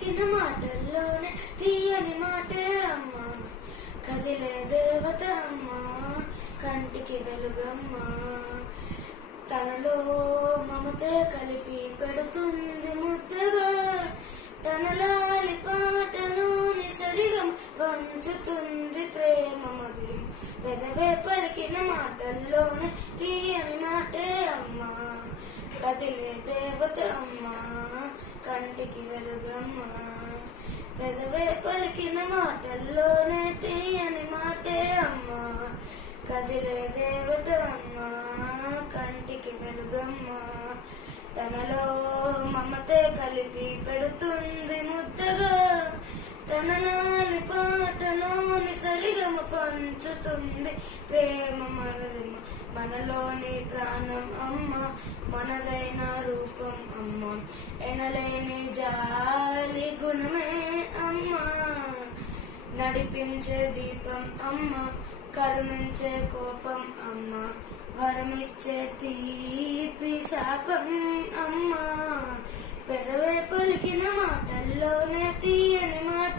పలికిన మాటల్లోనే తీయని మాటే అమ్మ, కదిలే దేవత అమ్మ, కంటికి వెలుగమ్మ. తనలో మమతే కలిపి పెడుతుంది ముద్దగా, తన లాలి పాటలోని సరిగం పంచుతుంది ప్రేమ మధురం. పెదవే పలికిన మాటల్లోనే తీయని మాటే అమ్మ, కదిలే దేవత అమ్మ, కంటికి వెలుగమ్మ. పెదవే పలికిన మాటల్లోనే తీయని మాటే అమ్మ, కదిలే దేవత అమ్మ, కంటికి వెలుగమ్మ. తనలో మమతే కలిపి పెడుతుంది ముద్దగా, తనలోని పాటలోని సరిగమ పంచుతుంది ప్రేమ మధురిమ. మనలోని ప్రాణం అమ్మ, మనదైన రూపం అమ్మ, ఎనలేని జాలి గుణమే అమ్మ, నడిపించే దీపం అమ్మ, కరుణించే కోపం అమ్మ, వరమిచ్చే తీపి శాపం అమ్మ. పెదవే పలికిన మాటల్లోనే తీయని మాట